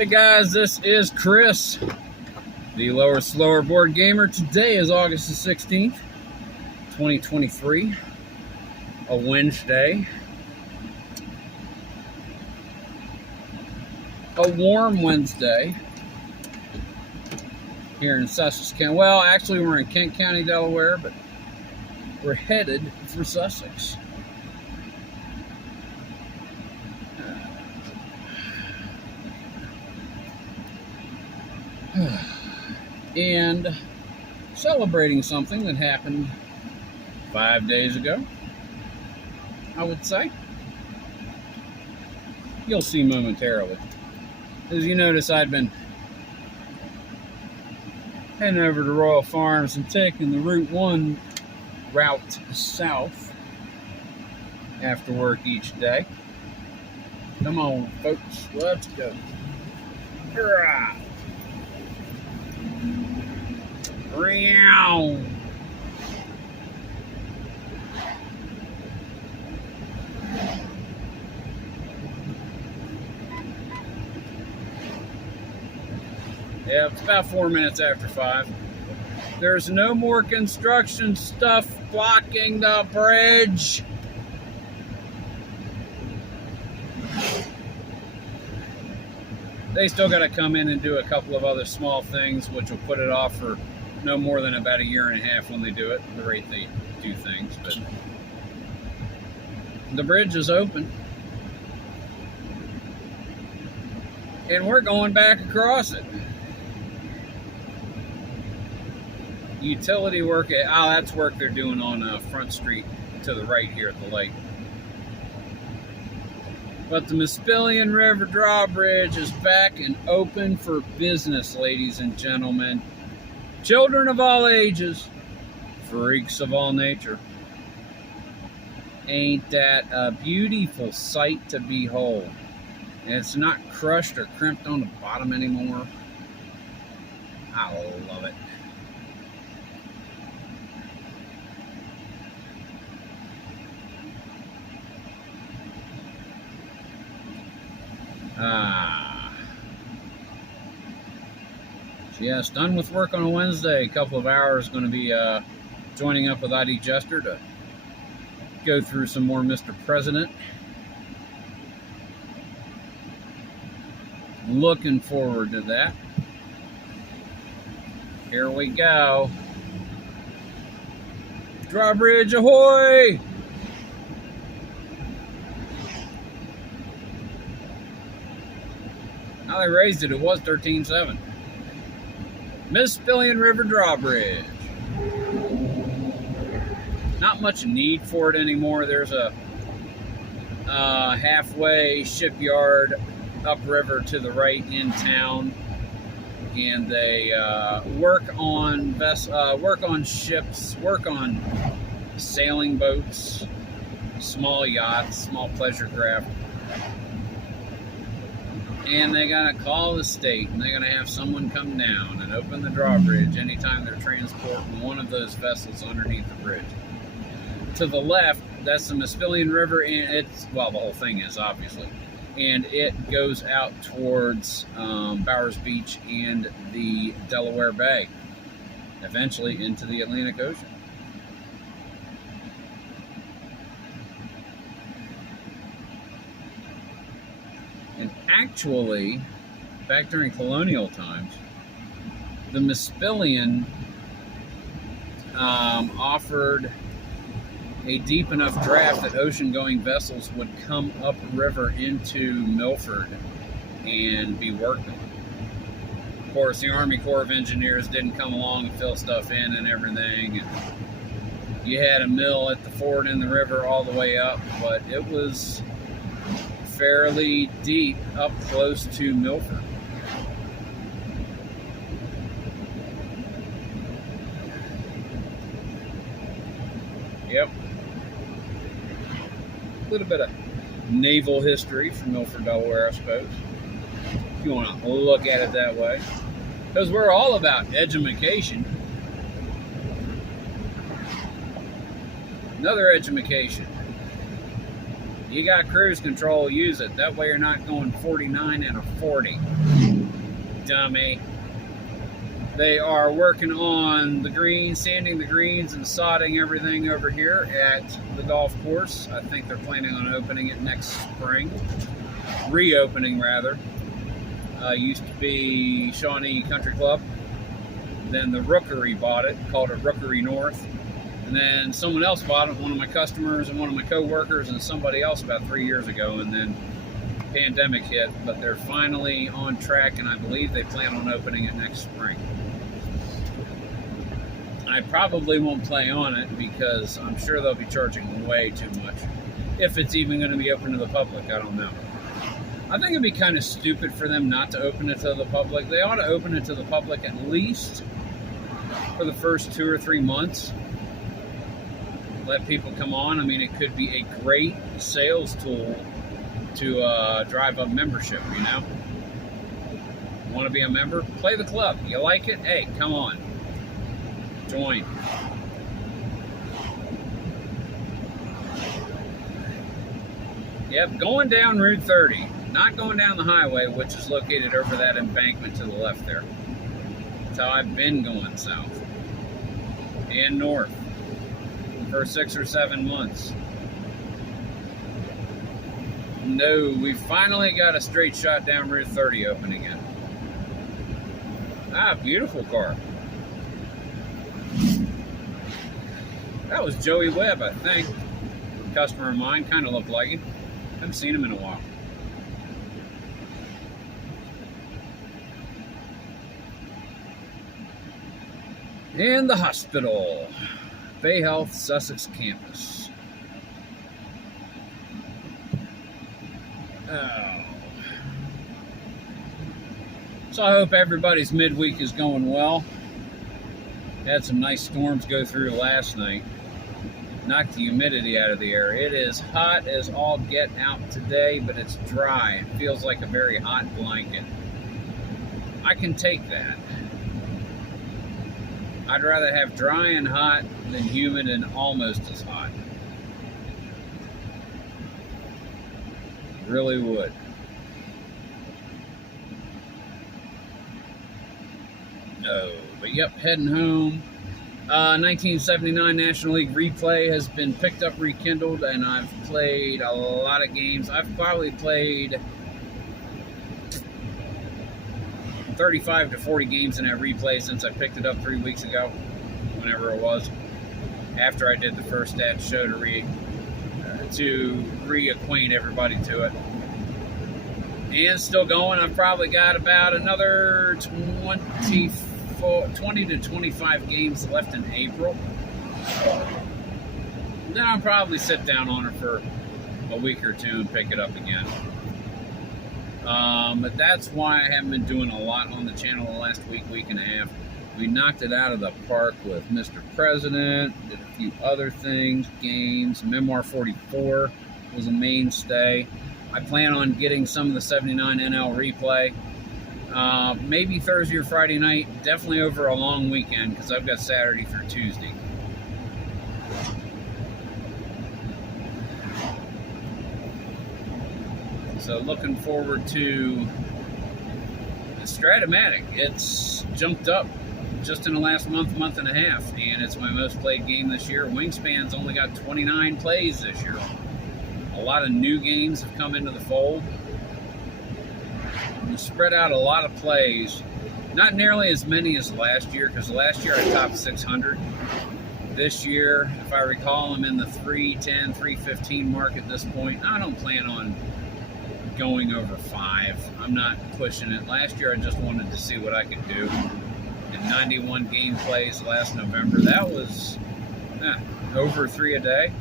Hey guys, this is Chris, the Lower Slower Board Gamer. Today is August the 16th, 2023, a Wednesday. A warm Wednesday here in Sussex County. Well, actually we're in Kent County, Delaware, but we're headed for Sussex. And celebrating something that happened 5 days ago, I would say. You'll see momentarily. As you notice, I'd been heading over to Royal Farms and taking the Route 1 route south after work each day. Come on, folks, let's go. Hurrah! Meow. Yeah, it's about 4 minutes after 5. There's no more construction stuff blocking the bridge. They still got to come in and do a couple of other small things, which will put it off for no more than about a year and a half when they do it, the rate they do things. But the bridge is open. And we're going back across it. Utility work, that's work they're doing on Front Street to the right here at the lake. But the Maspilian River Drawbridge is back and open for business, ladies and gentlemen. Children of all ages, freaks of all nature. Ain't that a beautiful sight to behold? And it's not crushed or crimped on the bottom anymore. I love it. Yes, done with work on a Wednesday. A couple of hours, going to be joining up with ID Jester to go through some more Mr. President. Looking forward to that. Here we go. Drawbridge ahoy! Now they raised it. It was 13.7. Maspilian River Drawbridge. Not much need for it anymore. There's a halfway shipyard upriver to the right in town, and they work on ships, work on sailing boats, small yachts, small pleasure craft. And they're going to call the state, and they're going to have someone come down and open the drawbridge anytime they're transporting one of those vessels underneath the bridge. To the left, that's the Maspilian River, and it's, well, the whole thing is, obviously. And it goes out towards Bowers Beach and the Delaware Bay, eventually into the Atlantic Ocean. And actually, back during colonial times, the Maspilian offered a deep enough draft that ocean-going vessels would come upriver into Milford and be working. Of course, the Army Corps of Engineers didn't come along and fill stuff in and everything. And you had a mill at the ford in the river all the way up, but it was fairly deep up close to Milford. Yep. A little bit of naval history from Milford, Delaware, I suppose, if you want to look at it that way. Because we're all about edumacation. Another edumacation. You got cruise control, use it. That way you're not going 49 and a 40. Dummy. They are working on the greens, sanding the greens and sodding everything over here at the golf course. I think they're planning on opening it next spring. Reopening, rather. Used to be Shawnee Country Club. Then the Rookery bought it, called it Rookery North. And then someone else bought it, one of my customers and one of my co-workers and somebody else about 3 years ago. And then pandemic hit, but they're finally on track, and I believe they plan on opening it next spring. I probably won't play on it because I'm sure they'll be charging way too much. If it's even going to be open to the public, I don't know. I think it'd be kind of stupid for them not to open it to the public. They ought to open it to the public at least for the first 2 or 3 months. Let people come on. I mean, it could be a great sales tool to drive up membership, you know? Want to be a member? Play the club. You like it? Hey, come on. Join. Yep, going down Route 30. Not going down the highway, which is located over that embankment to the left there. That's how I've been going south and north for 6 or 7 months. No, we finally got a straight shot down Route 30 open again. Ah, beautiful car. That was Joey Webb, I think. Customer of mine, kind of looked like him. Haven't seen him in a while. And the hospital. Bay Health, Sussex campus. Oh. So I hope everybody's midweek is going well. Had some nice storms go through last night. Knocked the humidity out of the air. It is hot as all get out today, but it's dry. It feels like a very hot blanket. I can take that. I'd rather have dry and hot than humid and almost as hot. Really would. No, but yep, heading home. 1979 National League replay has been picked up, rekindled, and I've played a lot of games. I've probably played 35 to 40 games in that replay since I picked it up 3 weeks ago, whenever it was, after I did the first stat show to reacquaint everybody to it. And still going. I've probably got about another 20 to 25 games left in April. Then I'll probably sit down on it for a week or two and pick it up again. But that's why I haven't been doing a lot on the channel the last week and a half. We knocked it out of the park with Mr. President, did a few other things, games. Memoir 44 was a mainstay. I plan on getting some of the 79 NL replay. Maybe Thursday or Friday night, definitely over a long weekend because I've got Saturday through Tuesday. So looking forward to the Stratomatic. It's jumped up just in the last month and a half, and it's my most played game this year. Wingspan's only got 29 plays this year. A lot of new games have come into the fold. We spread out a lot of plays, not nearly as many as last year, because last year I topped 600. This year, if I recall, I'm in the 310, 315 mark at this point. I don't plan on going over 5. I'm not pushing it. Last year I just wanted to see what I could do. And 91 game plays last November. That was over 3 a day.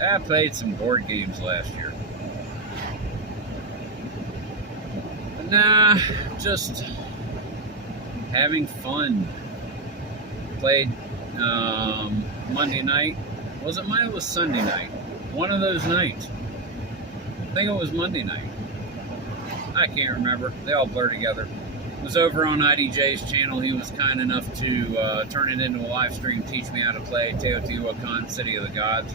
I played some board games last year. But nah, just having fun. Played Monday night. Was it Monday? It was Sunday night. One of those nights. I think it was Monday night. I can't remember. They all blur together. It was over on IDJ's channel. He was kind enough to turn it into a live stream, teach me how to play Teotihuacan, City of the Gods.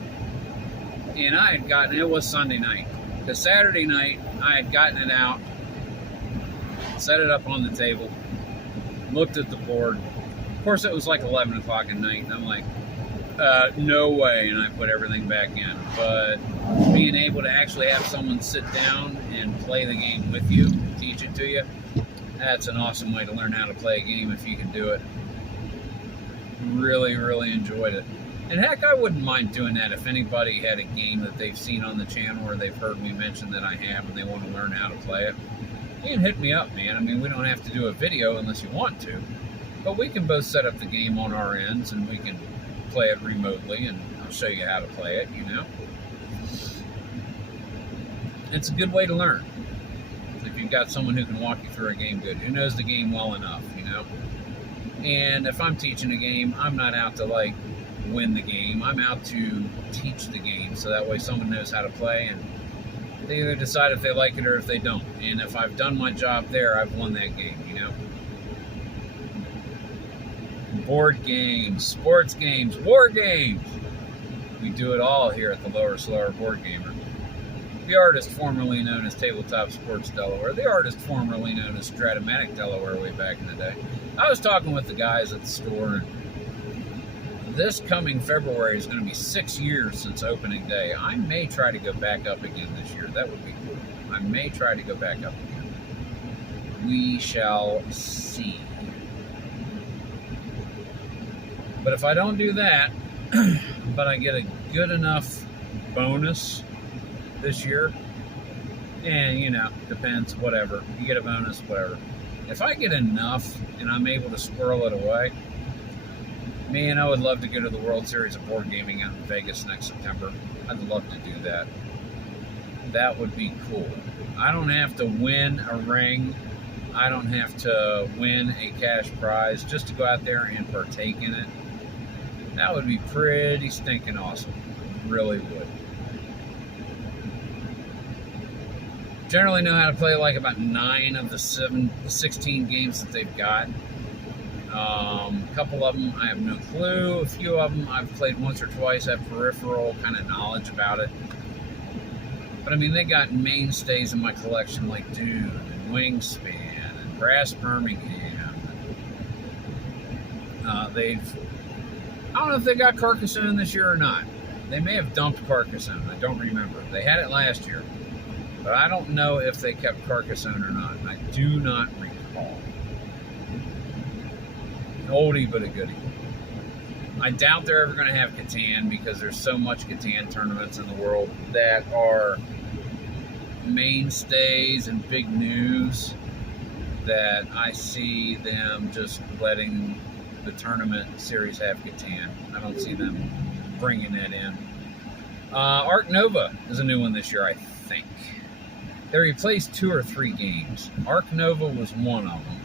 And I had gotten, it was Sunday night, because Saturday night I had gotten it out, set it up on the table, looked at the board. Of course, it was like 11 o'clock at night, and I'm like, no way, and I put everything back in. But being able to actually have someone sit down and play the game with you, teach it to you, that's an awesome way to learn how to play a game if you can do it. Really, really enjoyed it. And heck, I wouldn't mind doing that if anybody had a game that they've seen on the channel or they've heard me mention that I have and they want to learn how to play it. You can hit me up, man. I mean, we don't have to do a video unless you want to. But we can both set up the game on our ends and we can play it remotely, and I'll show you how to play it, you know. It's a good way to learn. If you've got someone who can walk you through a game good, who knows the game well enough, you know. And if I'm teaching a game, I'm not out to like win the game. I'm out to teach the game, so that way someone knows how to play and they either decide if they like it or if they don't. And if I've done my job there, I've won that game, you know. Board games, sports games, war games. We do it all here at the Lower Slower Board Gamer. The artist formerly known as Tabletop Sports Delaware, the artist formerly known as Stratomatic Delaware way back in the day. I was talking with the guys at the store, and this coming February is going to be 6 years since opening day. I may try to go back up again this year. That would be cool. I may try to go back up again. We shall see. But if I don't do that, but I get a good enough bonus this year, and you know, depends, whatever. You get a bonus, whatever. If I get enough and I'm able to squirrel it away, man, I would love to go to the World Series of Board Gaming out in Vegas next September. I'd love to do that. That would be cool. I don't have to win a ring. I don't have to win a cash prize just to go out there and partake in it. That would be pretty stinking awesome. Really would. Generally know how to play like about 9 of the 16 games that they've got. A couple of them I have no clue. A few of them I've played once or twice, have peripheral kind of knowledge about it. But I mean, they got mainstays in my collection like Dune and Wingspan and Brass Birmingham. I don't know if they got Carcassonne this year or not. They may have dumped Carcassonne. I don't remember. They had it last year. But I don't know if they kept Carcassonne or not. I do not recall. An oldie but a goodie. I doubt they're ever going to have Catan because there's so much Catan tournaments in the world that are mainstays and big news that I see them just letting the tournament series have Catan. I don't see them bringing that in. Arc Nova is a new one this year, I think. They replaced 2 or 3 games. Arc Nova was one of them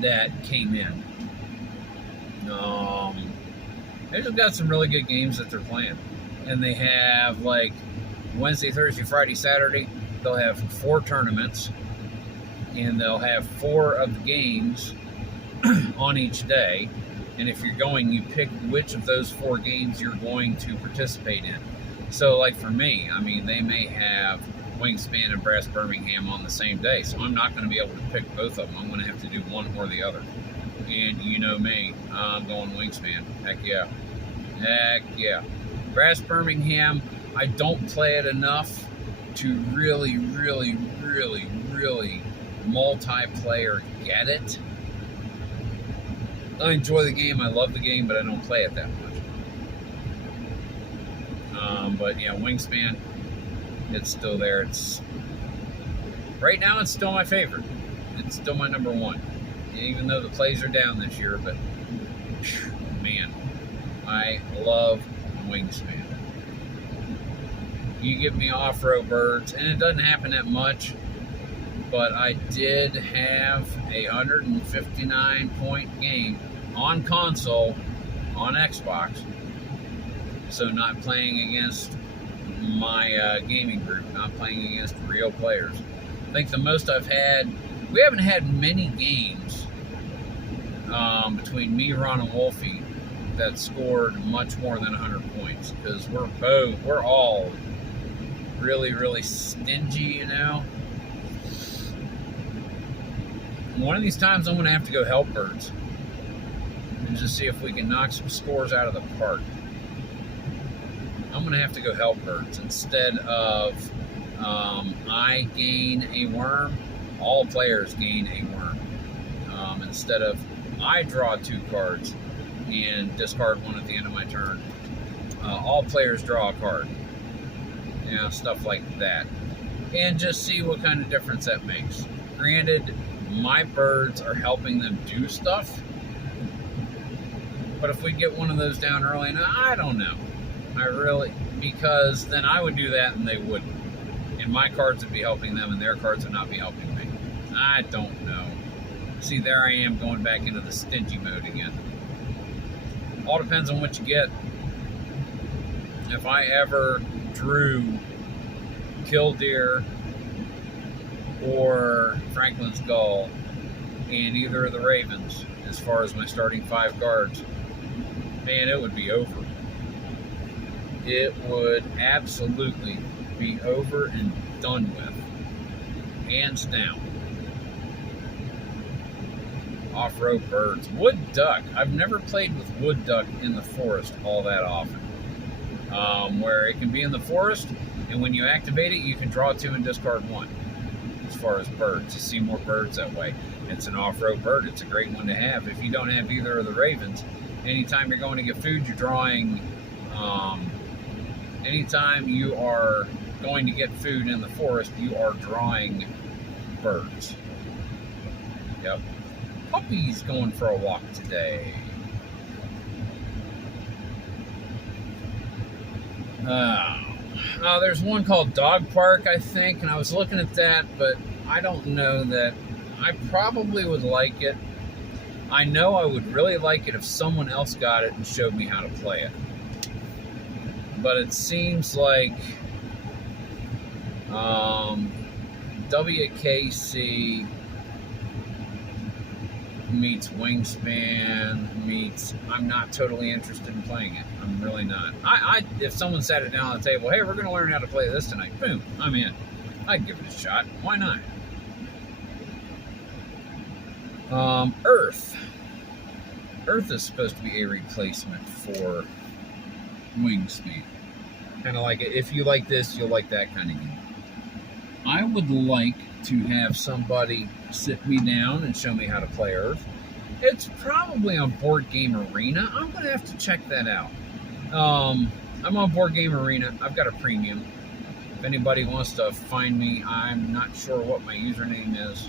that came in. They just got some really good games that they're playing. And they have like Wednesday, Thursday, Friday, Saturday, they'll have 4 tournaments. And they'll have 4 of the games on each day. And if you're going, you pick which of those 4 games you're going to participate in. So like for me, I mean, they may have Wingspan and Brass Birmingham on the same day, so I'm not going to be able to pick both of them. I'm going to have to do one or the other. And you know me, I'm going Wingspan. Heck yeah. Heck yeah. Brass Birmingham, I don't play it enough to really, really, really, really multiplayer get it. I enjoy the game, I love the game, but I don't play it that much. But yeah, Wingspan, it's still there. Right now, it's still my favorite. It's still my number 1, even though the plays are down this year. But man, I love Wingspan. You give me off-road birds, and it doesn't happen that much. But I did have a 159-point game on console, on Xbox. So not playing against my gaming group, not playing against real players. I think the most I've had, we haven't had many games between me, Ron, and Wolfie that scored much more than 100 points, because we're all really, really stingy, you know. One of these times I'm going to have to go help birds and just see if we can knock some scores out of the park. I'm going to have to go help birds instead of I gain a worm, all players gain a worm. Instead of I draw 2 cards and discard 1 at the end of my turn, all players draw a card. You know, stuff like that. And just see what kind of difference that makes. Granted, my birds are helping them do stuff, but if we get one of those down early, I don't know. Because then I would do that and they wouldn't. And my cards would be helping them and their cards would not be helping me. I don't know. See, there I am going back into the stingy mode again. All depends on what you get. If I ever drew Killdeer or Franklin's Gull and either of the Ravens, as far as my starting 5 cards, man, it would be over. It would absolutely be over and done with. Hands down. Off-road birds. Wood duck. I've never played with wood duck in the forest all that often. Where it can be in the forest, and when you activate it, you can draw 2 and discard 1. As far as birds, you see more birds that way. It's an off-road bird. It's a great one to have. If you don't have either of the ravens, anytime you're going to get food, you're drawing. Anytime you are going to get food in the forest, you are drawing birds. Yep. Puppy's going for a walk today. There's one called Dog Park, I think, and I was looking at that, but I don't know that I probably would like it. I know I would really like it if someone else got it and showed me how to play it. But it seems like WKC meets Wingspan meets I'm not totally interested in playing it. I'm really not. If someone sat it down on the table, hey, we're going to learn how to play this tonight, boom, I'm in. I'd give it a shot. Why not? Earth. Earth is supposed to be a replacement for Wingspan. Kind of like it. If you like this, you'll like that kind of game. I would like to have somebody sit me down and show me how to play Earth. It's probably on Board Game Arena. I'm going to have to check that out. I'm on Board Game Arena. I've got a premium. If anybody wants to find me, I'm not sure what my username is.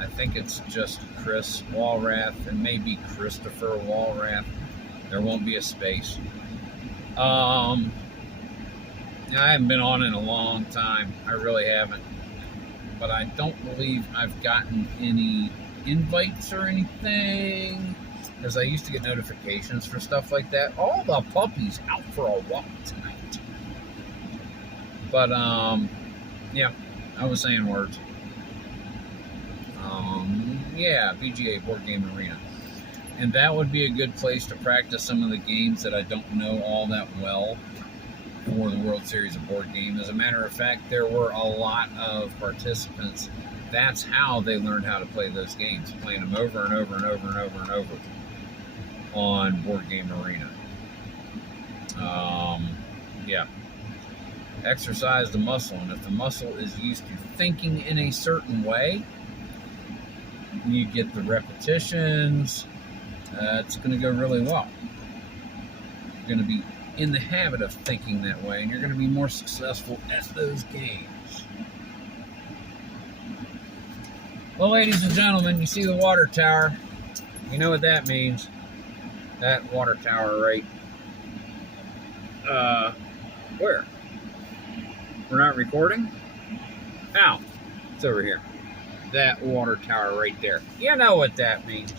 I think it's just Chris Walrath and maybe Christopher Walrath. There won't be a space. I haven't been on in a long time. I really haven't. But I don't believe I've gotten any invites or anything, because I used to get notifications for stuff like that. All the puppies out for a walk tonight. But, yeah, I was saying words. Yeah, BGA, Board Game Arena. And that would be a good place to practice some of the games that I don't know all that well for the World Series of Board Game. As a matter of fact, there were a lot of participants. That's how they learned how to play those games, playing them over and over and over and over and over on Board Game Arena. Yeah. Exercise the muscle, and if the muscle is used to thinking in a certain way, you get the repetitions, it's going to go really well. You're going to be in the habit of thinking that way, and you're going to be more successful at those games. Well, ladies and gentlemen, you see the water tower. You know what that means. That water tower right... where? We're not recording? Ow. It's over here. That water tower right there. You know what that means.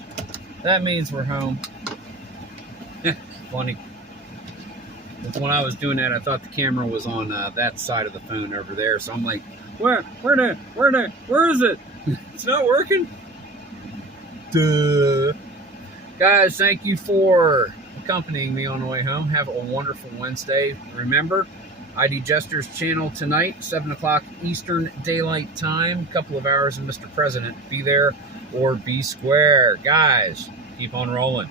That means we're home. Funny. When I was doing that, I thought the camera was on that side of the phone over there. So I'm like, where is it? It's not working? Duh. Guys, thank you for accompanying me on the way home. Have a wonderful Wednesday. Remember, ID Jester's channel tonight, 7 o'clock Eastern Daylight Time. A couple of hours of Mr. President. Be there or be square. Guys, keep on rolling.